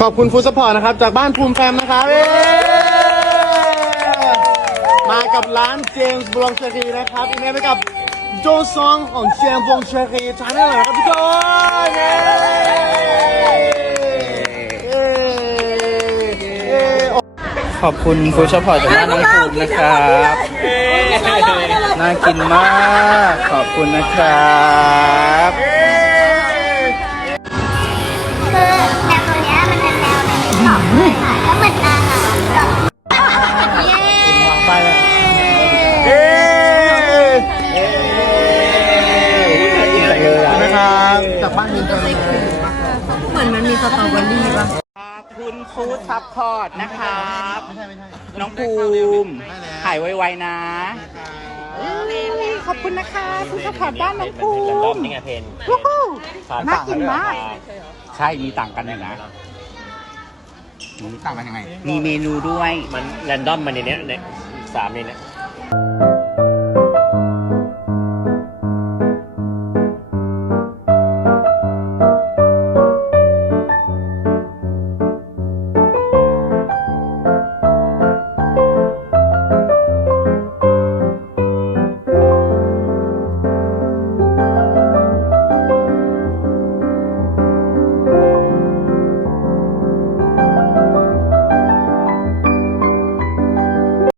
ขอบคุณฟู้ดซัพพอร์ตนะครับ จากบ้านภูมิแฟมนะครับเย้มากับร้านเจมส์บลองเชอรีนะครับอีกนี้ไปกับโจซองของเจมส์บลองเชอรีทาแนลครับทุกคนเย้เย้ขอบคุณฟูชพอร์ตจากบ้านน้องภูมินะครับน่ากินมาก ขอบคุณนะครับ นมันมีสตรอเบอรี่ป่ะขอบคุณฟู้ดซัพพอร์ตนะครับไม่ใช่ไม่ใช่น้องภูมิหายไวๆนะขอบคุณนะคะฟู้ดซัพพอร์ตบ้านน้องภูมิรอบนี่ไงเพนวู้ฮู้น่ากินมาก ใช่มีต่างกันอยู่นะต่างกันยังไง มีเมนูด้วย มันแรนดอมมันในเนี้ยในสามในเนี้ย